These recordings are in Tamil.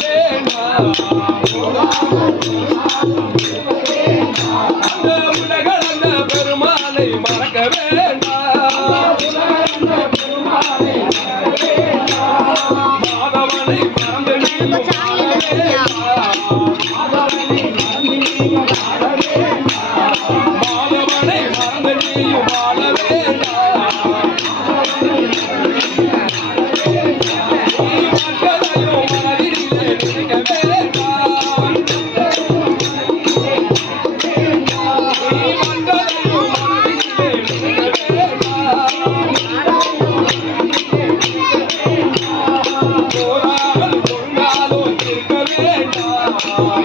வேண்டாம் அந்த உலகளந்த பெருமானை மறக்க வேண்டாம்.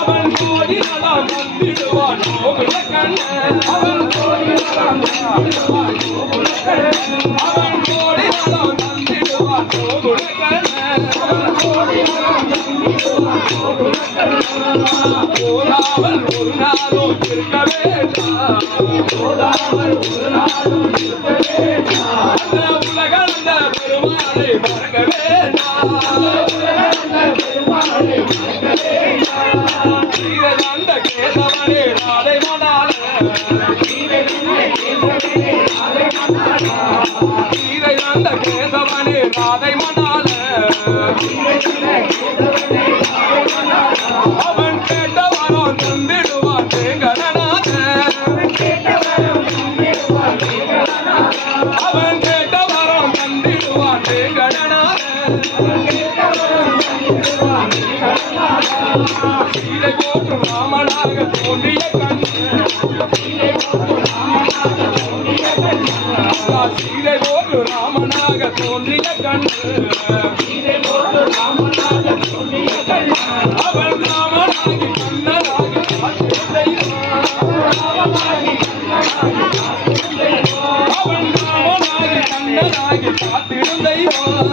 அவன் கோடி நலம் வந்திடுவான். அவன் கோடி நலம் அவன் கோடி ஒரு நாளும் இருக்க வேண்டாம் ஒரு நாளும் இருக்க வேண்டாம் அந்த உலகளந்த பெருமாளை மறக்க வேண்டாம் கேசவனே ராதை கேசவனே ராதை ராமனாக தோன்றிய கண்ணு ராமனாக தோன்றிய கண்ணு அவன் ராமனாகி கண்ணனாகி காத்திடும் தெய்வம்.